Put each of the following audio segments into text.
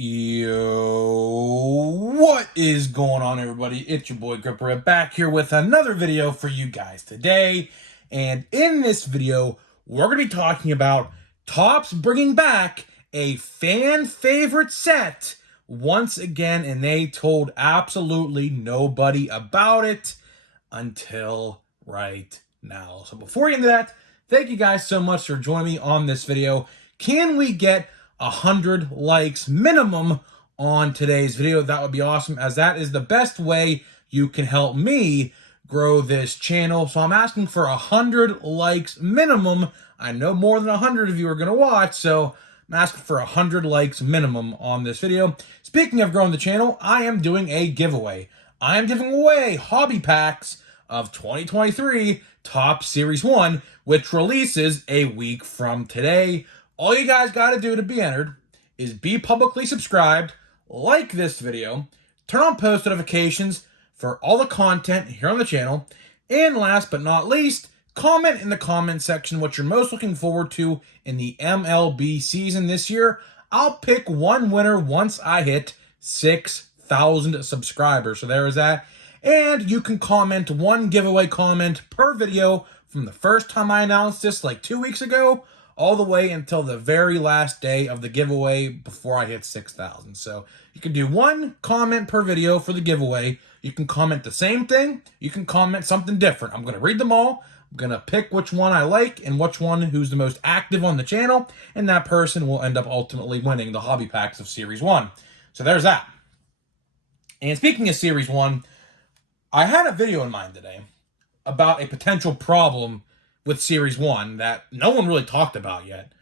Yo, what is going on, everybody? It's your boy Gripper back here with another video for you guys today. And in this video, we're going to be talking about Topps bringing back a fan favorite set once again, and they told absolutely nobody about it until right now. So before we get into that, thank you guys so much for joining me on this video. Can we get 100 likes minimum on today's video? That would be awesome, as that is the best way you can help me grow this channel. So I'm asking for 100 likes minimum. I know more than 100 of you are going to watch, so I'm asking for 100 likes minimum on this video. Speaking of growing the channel, I am doing a giveaway. I am giving away hobby packs of 2023 Topps Series 1, which releases a week from today. All you guys got to do to be entered is be publicly subscribed, like this video, turn on post notifications for all the content here on the channel, and last but not least, comment in the comment section what you're most looking forward to in the MLB season this year. I'll pick one winner once I hit 6,000 subscribers. So there is that. And you can comment one giveaway comment per video from the first time I announced this, like 2 weeks ago, all the way until the very last day of the giveaway before I hit 6,000. So you can do one comment per video for the giveaway. You can comment the same thing. You can comment something different. I'm going to read them all. I'm going to pick which one I like and which one who's the most active on the channel, and that person will end up ultimately winning the hobby packs of Series 1. So there's that. And speaking of Series 1, I had a video in mind today about a potential problem with Series 1 that no one really talked about yet,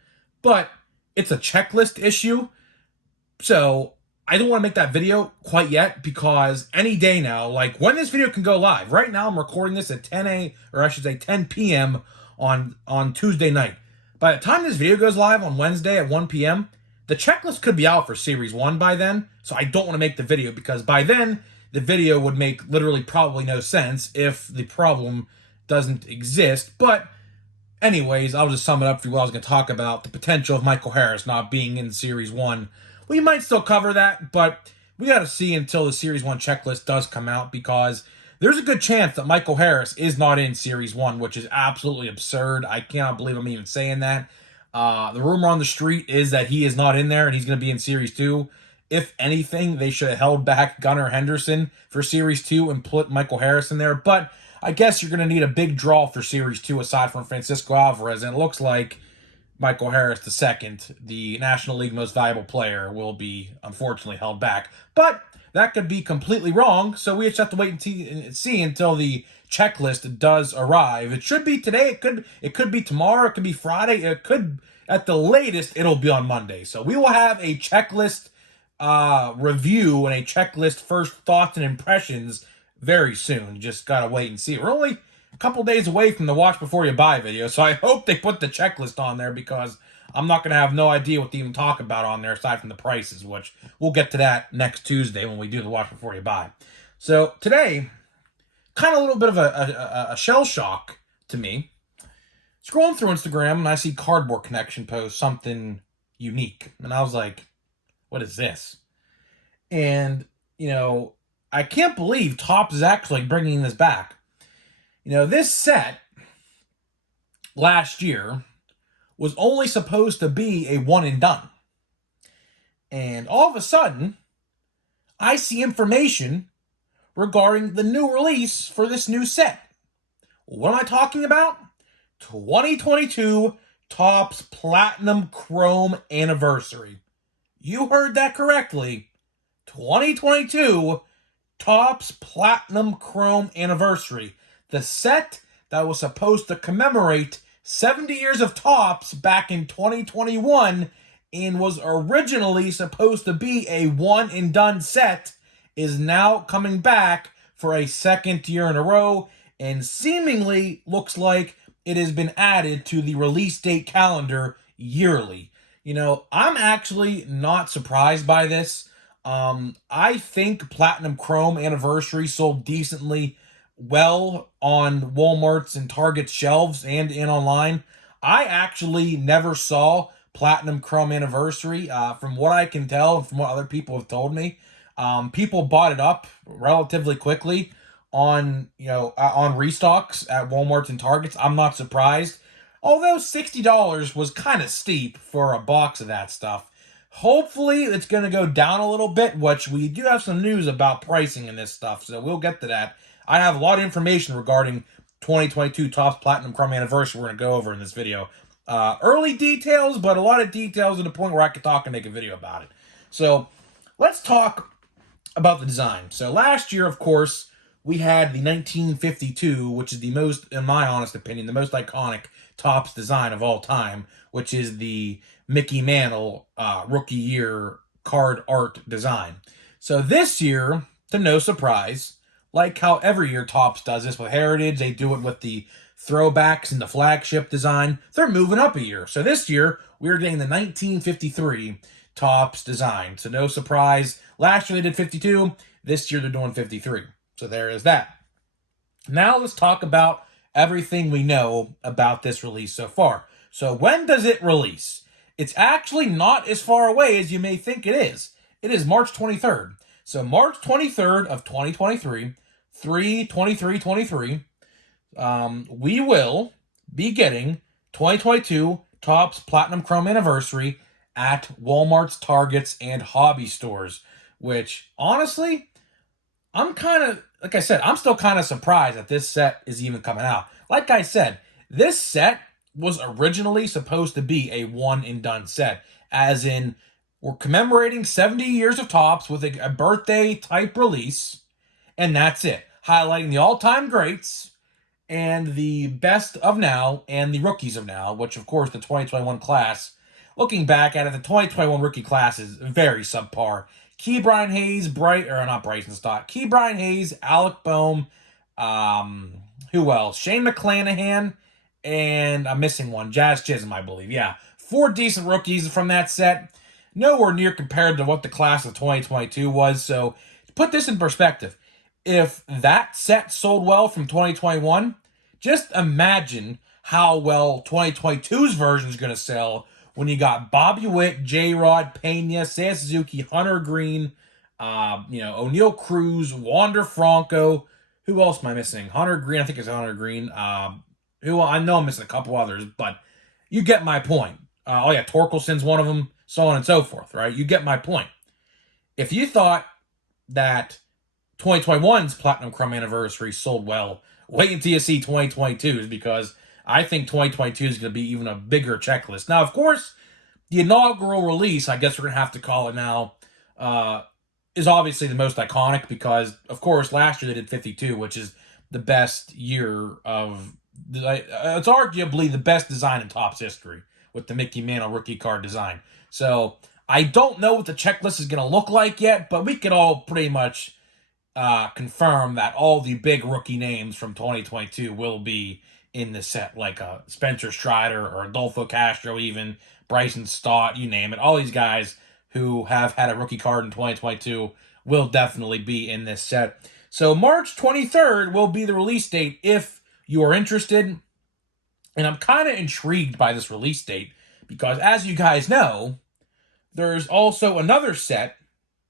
but it's a checklist issue. So I don't want to make that video quite yet, because any day now, like when this video can go live, right now I'm recording this at 10 p.m. on Tuesday night. By the time this video goes live on Wednesday at 1 p.m., the checklist could be out for Series 1 by then. So I don't want to make the video, because by then the video would make literally probably no sense if the problem doesn't exist. But anyways, I'll just sum it up for you what I was going to talk about. The potential of Michael Harris not being in Series 1. We might still cover that, but we got to see until the Series 1 checklist does come out, because there's a good chance that Michael Harris is not in Series 1, which is absolutely absurd. I cannot believe I'm even saying that. The rumor on the street is that he is not in there and he's going to be in Series 2. If anything, they should have held back Gunnar Henderson for Series 2 and put Michael Harris in there. But I guess you're going to need a big draw for Series 2 aside from Francisco Alvarez. And it looks like Michael Harris II, the National League most valuable player, will be unfortunately held back. But that could be completely wrong, so we just have to wait and see until the checklist does arrive. It should be today. It could be tomorrow. It could be Friday. It could, at the latest, it'll be on Monday. So we will have a checklist review and a checklist first thoughts and impressions very soon. You just gotta wait and see. We're only a couple days away from the watch before you buy video, so I hope they put the checklist on there, because I'm not gonna have no idea what to even talk about on there aside from the prices, which we'll get to that next Tuesday when we do the watch before you buy. So today, kind of a little bit of a shell shock to me. Scrolling through Instagram and I see Cardboard Connection post something unique, and I was like, what is this? And, you know, I can't believe Topps is actually bringing this back. You know, this set last year was only supposed to be a one and done. And all of a sudden, I see information regarding the new release for this new set. What am I talking about? 2022 Topps Platinum Chrome Anniversary. You heard that correctly. 2022 Topps Platinum Chrome Anniversary. The set that was supposed to commemorate 70 years of Topps back in 2021 and was originally supposed to be a one and done set is now coming back for a second year in a row, and seemingly looks like it has been added to the release date calendar yearly. You know, I'm actually not surprised by this. I think Platinum Chrome Anniversary sold decently well on Walmart's and Target's shelves and in online. I actually never saw Platinum Chrome Anniversary. From what I can tell, from what other people have told me, people bought it up relatively quickly on on restocks at Walmart's and Targets. I'm not surprised. Although $60 was kind of steep for a box of that stuff. Hopefully it's going to go down a little bit, which we do have some news about pricing in this stuff, so we'll get to that. I have a lot of information regarding 2022 Topps Platinum Chrome Anniversary we're going to go over in this video. Early details, but a lot of details to the point where I could talk and make a video about it. So let's talk about the design. So last year, of course, we had the 1952, which is the most, in my honest opinion, the most iconic Topps design of all time, which is the Mickey Mantle rookie year card art design. So this year, to no surprise, like how every year Topps does this with Heritage, they do it with the throwbacks and the flagship design. They're moving up a year. So this year, we're getting the 1953 Topps design. So no surprise. Last year they did 52. This year they're doing 53. So there is that. Now let's talk about everything we know about this release so far. So when does it release? It's actually not as far away as you may think it is. It is March 23rd. So March 23rd of 2023, 3/23/23, we will be getting 2022 Topps Platinum Chrome Anniversary at Walmart's, Targets, and hobby stores, which honestly, I'm kind of, like I said, I'm still kind of surprised that this set is even coming out. Like I said, this set was originally supposed to be a one and done set, as in we're commemorating 70 years of Topps with a birthday type release, and that's it. Highlighting the all-time greats and the best of now and the rookies of now, which of course the 2021 class, looking back at it, the 2021 rookie class is very subpar. Ke'Bryan Hayes, Ke'Bryan Hayes, Alec Bohm, who else? Shane McClanahan, and I'm missing one, Jazz Chisholm, I believe. Yeah, 4 decent rookies from that set. Nowhere near compared to what the class of 2022 was. So to put this in perspective, if that set sold well from 2021, just imagine how well 2022's version is going to sell when you got Bobby Witt, J-Rod, Pena, Seiya Suzuki, Hunter Green, O'Neal Cruz, Wander Franco. Who else am I missing? Hunter Green, I think it's Hunter Green. I know I'm missing a couple others, but you get my point. Torkelson's one of them, so on and so forth, right? You get my point. If you thought that 2021's Platinum Chrome Anniversary sold well, wait until you see 2022's, because I think 2022 is going to be even a bigger checklist. Now, of course, the inaugural release, I guess we're going to have to call it now, is obviously the most iconic because, of course, last year they did 52, which is the best year of... It's arguably the best design in Topps history with the Mickey Mantle rookie card design. So I don't know what the checklist is going to look like yet, but we can all pretty much confirm that all the big rookie names from 2022 will be in the set, like Spencer Strider or Adolfo Castro, even Bryson Stott, you name it. All these guys who have had a rookie card in 2022 will definitely be in this set. So March 23rd will be the release date if you are interested. And I'm kind of intrigued by this release date because, as you guys know, there's also another set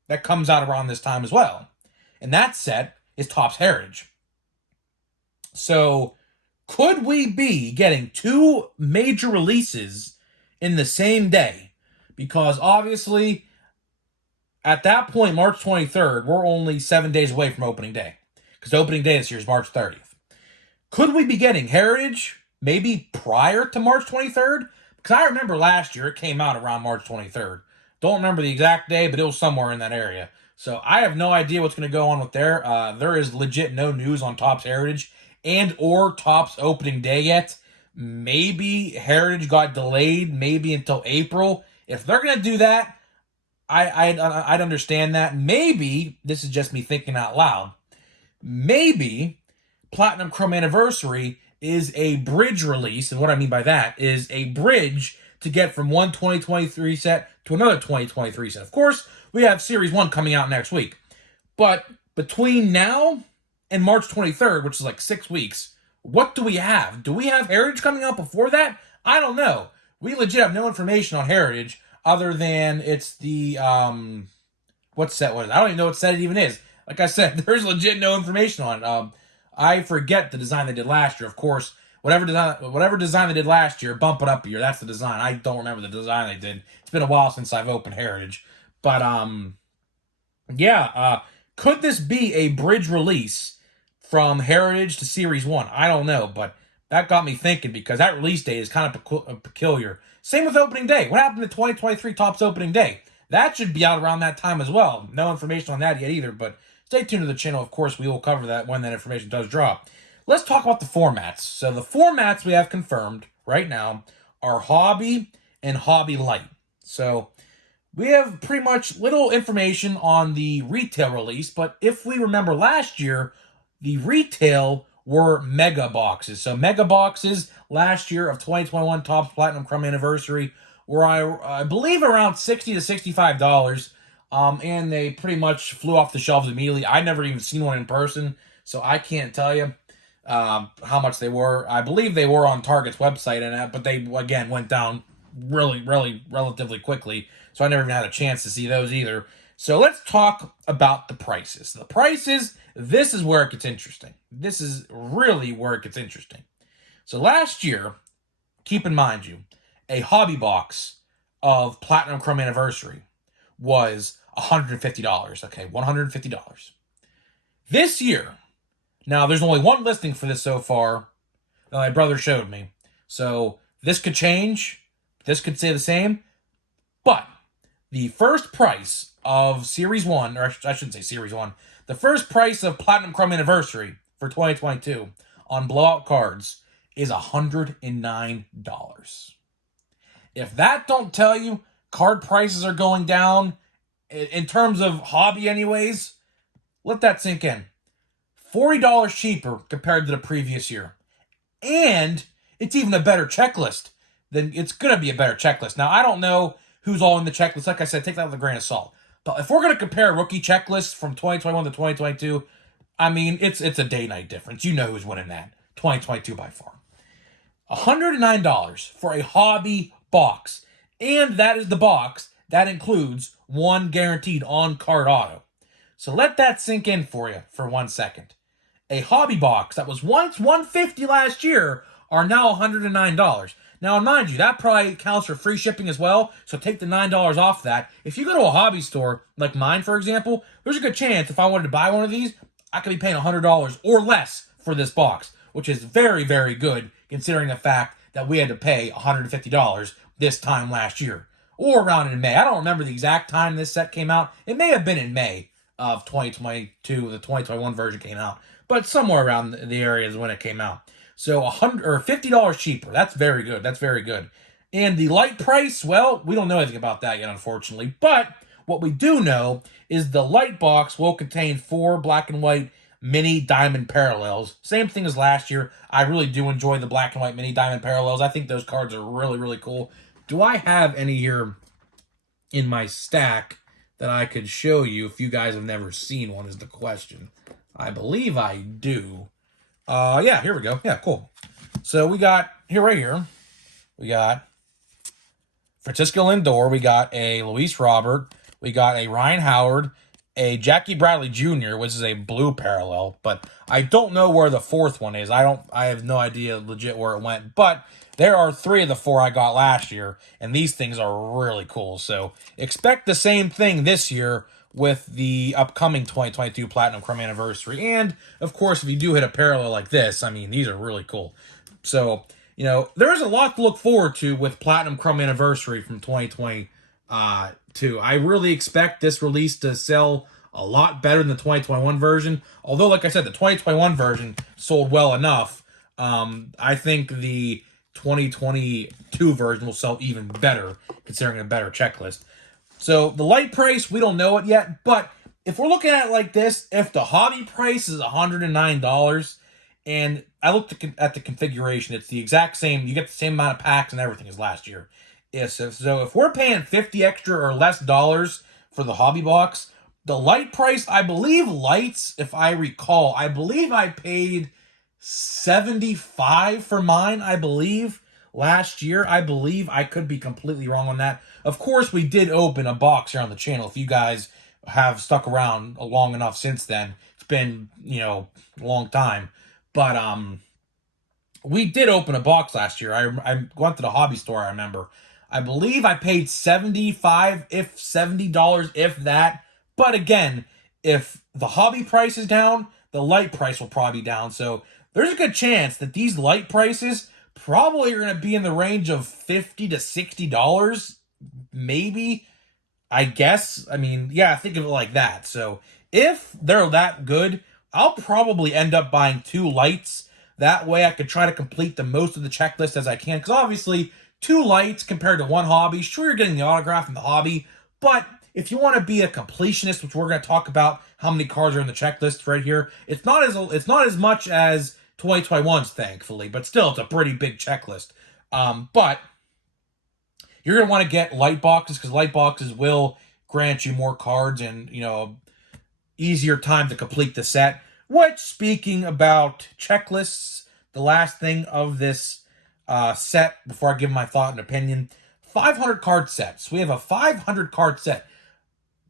that comes out around this time as well. And that set is Topps Heritage. So could we be getting 2 major releases in the same day? Because obviously, at that point, March 23rd, we're only 7 days away from opening day. Because opening day this year is March 30th. Could we be getting Heritage maybe prior to March 23rd? Because I remember last year it came out around March 23rd. Don't remember the exact day, but it was somewhere in that area. So I have no idea what's going to go on with there. There is legit no news on Topps Heritage and or Topps opening day yet. Maybe Heritage got delayed, maybe until April. If they're going to do that, I'd understand that. Maybe, this is just me thinking out loud, maybe Platinum Chrome Anniversary is a bridge release, and what I mean by that is a bridge to get from one 2023 set to another 2023 set. Of course, we have Series 1 coming out next week. But between now and March 23rd, which is like 6 weeks, what do we have? Do we have Heritage coming out before that? I don't know. we legit have no information on Heritage other than it's the what set was it? I don't even know what set it even is. Like I said, there's legit no information on it. I forget the design they did last year. Of course, whatever design they did last year, bump it up a year. That's the design. I don't remember the design they did. It's been a while since I've opened Heritage, but yeah. Could this be a bridge release from Heritage to Series 1? I don't know, but that got me thinking because that release date is kind of peculiar. Same with opening day. What happened to 2023 Topps opening day? That should be out around that time as well. No information on that yet either, but stay tuned to the channel. Of course, we will cover that when that information does drop. Let's talk about the formats. So the formats we have confirmed right now are Hobby and Hobby Light. So we have pretty much little information on the retail release, but if we remember last year, the retail were mega boxes. So mega boxes last year of 2021 Topps Platinum Chrome Anniversary were, I believe, around $60 to $65. And they pretty much flew off the shelves immediately. I never even seen one in person, so I can't tell you how much they were. I believe they were on Target's website, but they, again, went down relatively quickly, so I never even had a chance to see those either. So let's talk about the prices. The prices, this is where it gets interesting. This is really where it gets interesting. So last year, keep in mind a hobby box of Platinum Chrome Anniversary was $150, okay, $150. This year, now there's only one listing for this so far that my brother showed me, so this could change, this could stay the same, but the first price of Series 1, or I shouldn't say Series 1, the first price of Platinum Chrome Anniversary for 2022 on blowout cards is $109. If that don't tell you card prices are going down, in terms of hobby anyways, let that sink in. $40 cheaper compared to the previous year. And it's even a better checklist. Then it's going to be a better checklist. Now, I don't know who's all in the checklist. Like I said, take that with a grain of salt. But if we're going to compare rookie checklists from 2021 to 2022, I mean, it's a day-night difference. You know who's winning that. 2022 by far. $109 for a hobby box. And that is the box that includes one guaranteed on-card auto. So let that sink in for you for 1 second. A hobby box that was once $150 last year are now $109. Now, mind you, that probably counts for free shipping as well, so take the $9 off that. If you go to a hobby store, like mine, for example, there's a good chance if I wanted to buy one of these, I could be paying $100 or less for this box, which is very, very good considering the fact that we had to pay $150 this time last year, or around in May. I don't remember the exact time this set came out. It may have been in May of 2022, the 2021 version came out, but somewhere around the area is when it came out. So $50 cheaper. That's very good. That's very good. And the light price, well, we don't know anything about that yet, unfortunately. But what we do know is the light box will contain 4 black and white mini diamond parallels. Same thing as last year. I really do enjoy the black and white mini diamond parallels. I think those cards are really, really cool. Do I have any here in my stack that I could show you if you guys have never seen one is the question. I believe I do. Yeah, here we go. Yeah, cool. So we got, right here, we got Francisco Lindor, we got a Luis Robert, we got a Ryan Howard, a Jackie Bradley Jr., which is a blue parallel, but I don't know where the 4th one is. I have no idea legit where it went, but there are 3 of the 4 I got last year, and these things are really cool. So expect the same thing this year with the upcoming 2022 Platinum Chrome Anniversary. And, of course, if you do hit a parallel like this, I mean, these are really cool. So, you know, there's a lot to look forward to with Platinum Chrome Anniversary from 2022. I really expect this release to sell a lot better than the 2021 version. Although, like I said, the 2021 version sold well enough. I think the 2022 version will sell even better, considering a better checklist. So the light price, we don't know it yet, but if we're looking at it like this, if the hobby price is $109, and I looked at the configuration, it's the exact same, you get the same amount of packs and everything as last year. So if we're paying $50 extra or less dollars for the hobby box, the light price, I believe lights, if I recall, I believe I paid $75 for mine, I believe, last year, I believe. I could be completely wrong on that. Of course, we did open a box here on the channel. If you guys have stuck around long enough since then, it's been, a long time. But we did open a box last year. I went to the hobby store, I remember. I believe I paid $70, if that. But again, if the hobby price is down, the light price will probably be down. So there's a good chance that these light prices probably are going to be in the range of $50 to $60, maybe. I guess. I mean, yeah, think of it like that. So if they're that good, I'll probably end up buying 2 lights. That way I could try to complete the most of the checklist as I can. Because obviously, 2 lights compared to 1 hobby, sure, you're getting the autograph in the hobby. But if you want to be a completionist, which we're going to talk about how many cards are in the checklist right here, it's not as much as 2021's, thankfully. But still, it's a pretty big checklist. But you're going to want to get light boxes, because light boxes will grant you more cards and, easier time to complete the set. Which, speaking about checklists, the last thing of this set, before I give my thought and opinion, 500 card sets. We have a 500 card set.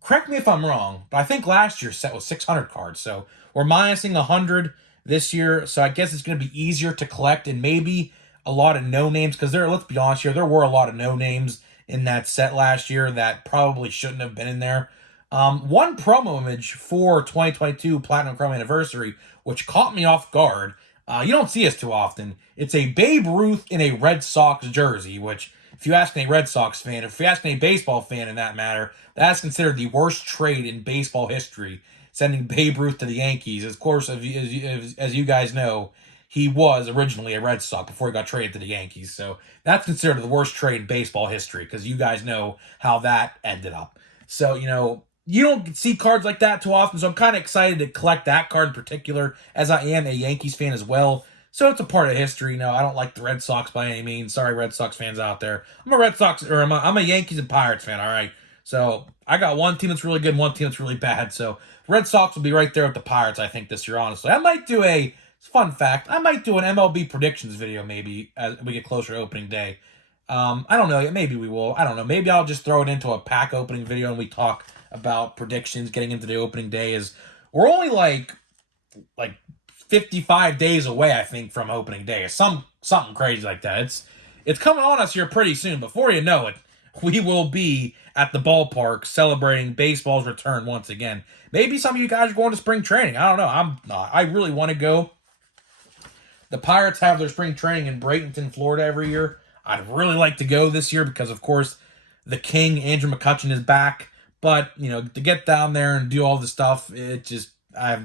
Correct me if I'm wrong, but I think last year's set was 600 cards. So we're minusing 100 this year. So I guess it's going to be easier to collect, and maybe a lot of no names, because let's be honest here, there were a lot of no names in that set last year that probably shouldn't have been in there. One promo image for 2022 Platinum Chrome Anniversary, which caught me off guard. You don't see us too often. It's a Babe Ruth in a Red Sox jersey, which, if you ask any Red Sox fan, if you ask any baseball fan in that matter, that's considered the worst trade in baseball history, sending Babe Ruth to the Yankees. Of course, as you guys know, he was originally a Red Sox before he got traded to the Yankees. So that's considered the worst trade in baseball history, because you guys know how that ended up. So, you don't see cards like that too often, so I'm kind of excited to collect that card in particular, as I am a Yankees fan as well. So it's a part of history. I don't like the Red Sox by any means. Sorry, Red Sox fans out there. I'm a Yankees and Pirates fan, all right? So I got one team that's really good and one team that's really bad. So Red Sox will be right there with the Pirates, I think, this year, honestly. I might do fun fact, I might do an MLB predictions video maybe as we get closer to opening day. I don't know. Maybe we will. I don't know. Maybe I'll just throw it into a pack opening video and we talk about predictions getting into the opening day. We're only like 55 days away, I think, from opening day. Something crazy like that. It's coming on us here pretty soon. Before you know it, we will be at the ballpark celebrating baseball's return once again. Maybe some of you guys are going to spring training. I don't know. I'm not. I really want to go. The Pirates have their spring training in Bradenton, Florida every year. I'd really like to go this year because, of course, the King, Andrew McCutchen, is back. But, to get down there and do all the stuff, it just, I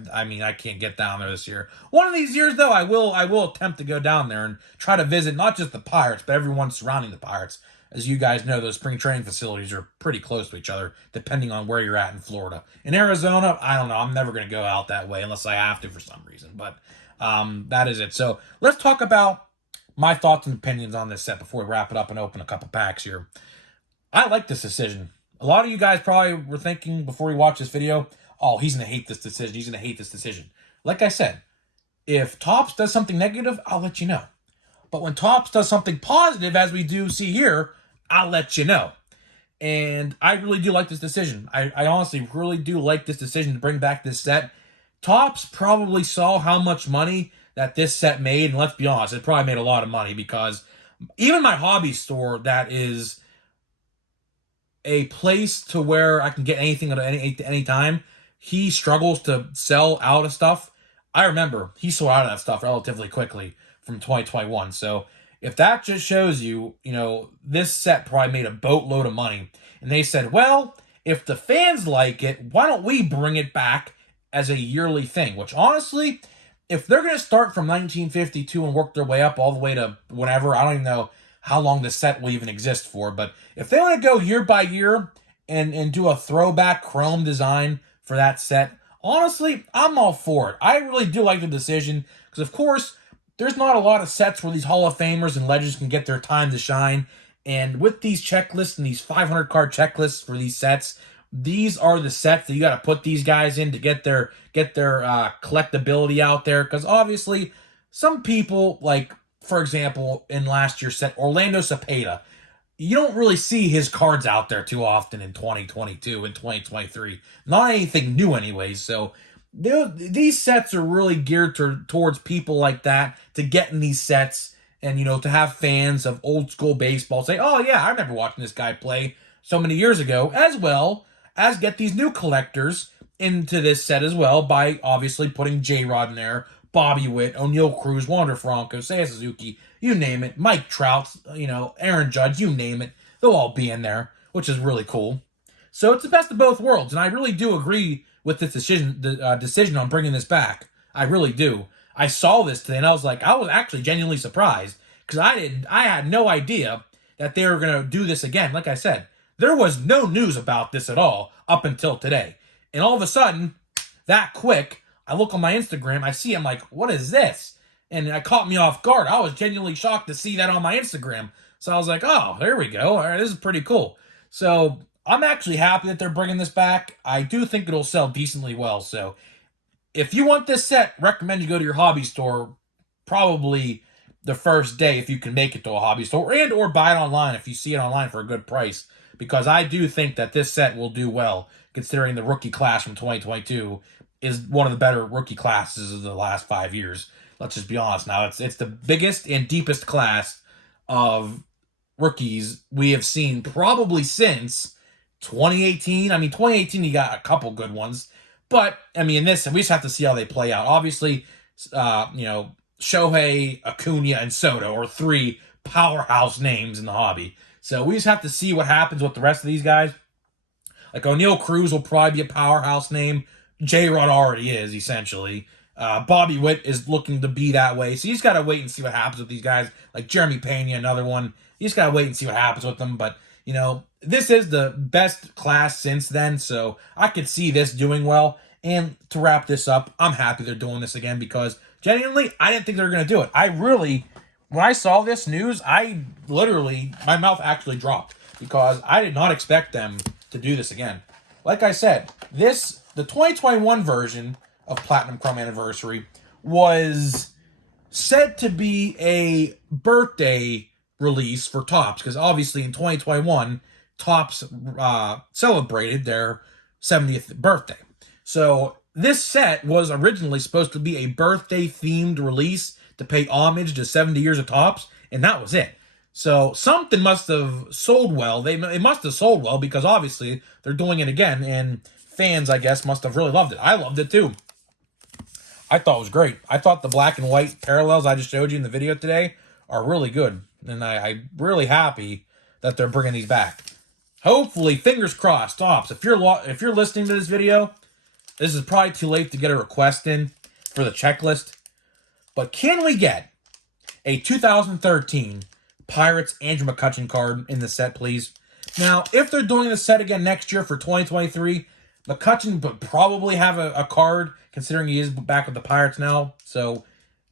can't get down there this year. One of these years, though, I will attempt to go down there and try to visit not just the Pirates, but everyone surrounding the Pirates. As you guys know, those spring training facilities are pretty close to each other, depending on where you're at in Florida. In Arizona, I don't know. I'm never going to go out that way unless I have to for some reason. But that is it. So let's talk about my thoughts and opinions on this set before we wrap it up and open a couple packs here. I like this decision. A lot of you guys probably were thinking before you watch this video, oh, he's going to hate this decision. He's going to hate this decision. Like I said, if Topps does something negative, I'll let you know. But when Topps does something positive, as we do see here, I'll let you know. And I really do like this decision. I honestly really do like this decision to bring back this set. Topps probably saw how much money that this set made, and let's be honest, it probably made a lot of money, because even my hobby store, that is a place to where I can get anything at any time, he struggles to sell out of stuff. I remember he sold out of that stuff relatively quickly from 2021. So if that just shows you, this set probably made a boatload of money. And they said, well, if the fans like it, why don't we bring it back as a yearly thing? Which, honestly, if they're going to start from 1952 and work their way up all the way to whenever, I don't even know how long the set will even exist for. But if they want to go year by year and do a throwback chrome design for that set, honestly, I'm all for it. I really do like the decision because, of course, there's not a lot of sets where these Hall of Famers and legends can get their time to shine. And with these checklists and these 500 card checklists for these sets, these are the sets that you got to put these guys in to get their collectability out there. Because obviously, some people, like for example, in last year's set, Orlando Cepeda. You don't really see his cards out there too often in 2022 and 2023. Not anything new, anyways. So these sets are really geared towards people like that to get in these sets and, to have fans of old school baseball say, oh, yeah, I remember watching this guy play so many years ago, as well as get these new collectors into this set as well by obviously putting J-Rod in there, Bobby Witt, Oneil Cruz, Wander Franco, Seiya Suzuki, you name it, Mike Trout, Aaron Judge, you name it. They'll all be in there, which is really cool. So it's the best of both worlds, and I really do agree with this decision on bringing this back. I really do. I saw this today, and I was actually genuinely surprised because I had no idea that they were gonna do this again. Like I said, there was no news about this at all up until today, and all of a sudden, that quick, I look on my Instagram, I see, I'm like, what is this? And it caught me off guard. I was genuinely shocked to see that on my Instagram. So I was like, oh, there we go. All right, this is pretty cool. So I'm actually happy that they're bringing this back. I do think it'll sell decently well. So if you want this set, recommend you go to your hobby store probably the first day if you can make it to a hobby store, and or buy it online if you see it online for a good price. Because I do think that this set will do well, considering the rookie class from 2022 is one of the better rookie classes of the last 5 years. Let's just be honest now. It's the biggest and deepest class of rookies we have seen probably since 2018. I mean, 2018, you got a couple good ones. But, I mean, we just have to see how they play out. Obviously, Shohei, Acuna, and Soto are 3 powerhouse names in the hobby. So we just have to see what happens with the rest of these guys. Like, Oneil Cruz will probably be a powerhouse name. J-Rod already is, essentially. Bobby Witt is looking to be that way. So you just got to wait and see what happens with these guys. Like Jeremy Pena, another one. You just got to wait and see what happens with them. But, this is the best class since then. So I could see this doing well. And to wrap this up, I'm happy they're doing this again because genuinely, I didn't think they were going to do it. When I saw this news, my mouth actually dropped because I did not expect them to do this again. Like I said, the 2021 version of Platinum Chrome Anniversary was said to be a birthday release for Topps because obviously in 2021, Topps celebrated their 70th birthday. So this set was originally supposed to be a birthday-themed release to pay homage to 70 years of Topps, and that was it. So something must have sold well. It must have sold well because obviously they're doing it again, and fans, I guess, must have really loved it. I loved it too. I thought it was great. I thought the black and white parallels I just showed you in the video today are really good, and I'm really happy that they're bringing these back. Hopefully, fingers crossed, Topps. If you're listening to this video, this is probably too late to get a request in for the checklist. But can we get a 2013 Pirates Andrew McCutchen card in the set, please? Now, if they're doing the set again next year for 2023, McCutchen would probably have a card, considering he is back with the Pirates now. So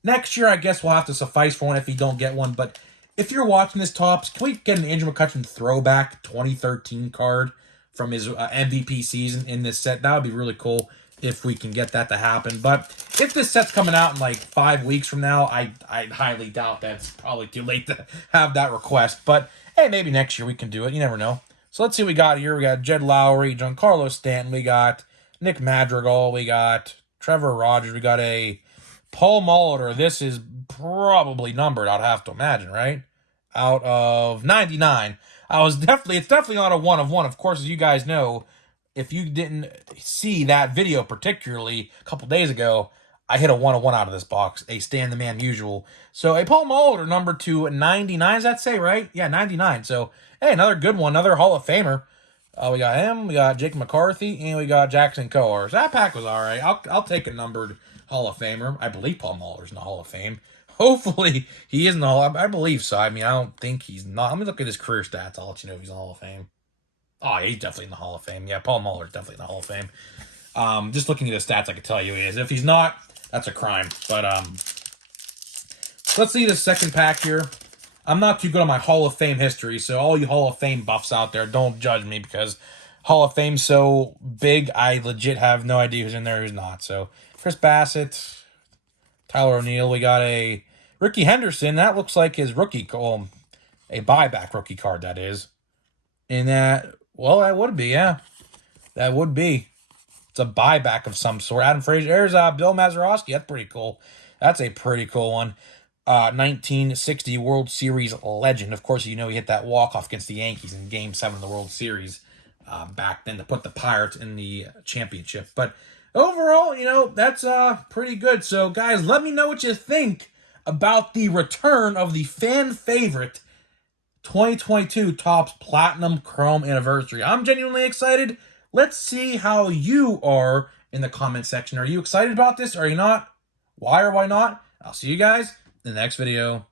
next year, I guess we'll have to suffice for one if you don't get one. But if you're watching this, Topps, can we get an Andrew McCutchen throwback 2013 card from his MVP season in this set? That would be really cool if we can get that to happen. But if this set's coming out in like 5 weeks from now, I highly doubt that's probably too late to have that request. But hey, maybe next year we can do it. You never know. So let's see what we got here. We got Jed Lowry, Giancarlo Stanton. We got Nick Madrigal. We got Trevor Rogers. We got a Paul Molitor. This is probably numbered, I'd have to imagine, right? Out of 99. It's definitely not a 1 of 1. Of course, as you guys know, if you didn't see that video particularly a couple days ago, I hit a 1 of 1 out of this box, a Stan the Man usual. So a Paul Molitor number 299, does that say right? Yeah, 99. So hey, another good one, another Hall of Famer. We got him, we got Jake McCarthy, and we got Jackson Coors. That pack was all right. I'll take a numbered Hall of Famer. I believe Paul Molitor's in the Hall of Fame. Hopefully he is in the Hall. I believe so. I mean, I don't think he's not. I'm gonna look at his career stats. I'll let you know if he's in the Hall of Fame. Oh, yeah, he's definitely in the Hall of Fame. Yeah, Paul Molitor's definitely in the Hall of Fame. Just looking at his stats, I can tell you he is. If he's not, that's a crime. But let's see the second pack here. I'm not too good on my Hall of Fame history, so all you Hall of Fame buffs out there, don't judge me because Hall of Fame's so big, I legit have no idea who's in there, who's not. So Chris Bassett, Tyler O'Neill. We got a Ricky Henderson, that looks like his rookie, a buyback rookie card, that is. And that, well, that would be, yeah. That would be. It's a buyback of some sort. Adam Frazier. There's Bill Mazeroski. That's pretty cool. That's a pretty cool one. 1960 World Series legend. Of course, you know he hit that walk-off against the Yankees in Game 7 of the World Series back then to put the Pirates in the championship. But overall, you know, that's pretty good. So, guys, let me know what you think about the return of the fan favorite 2022 Topps Platinum Chrome Anniversary. I'm genuinely excited. Let's see how you are in the comment section. Are you excited about this? Are you not? Why or why not? I'll see you guys in the next video.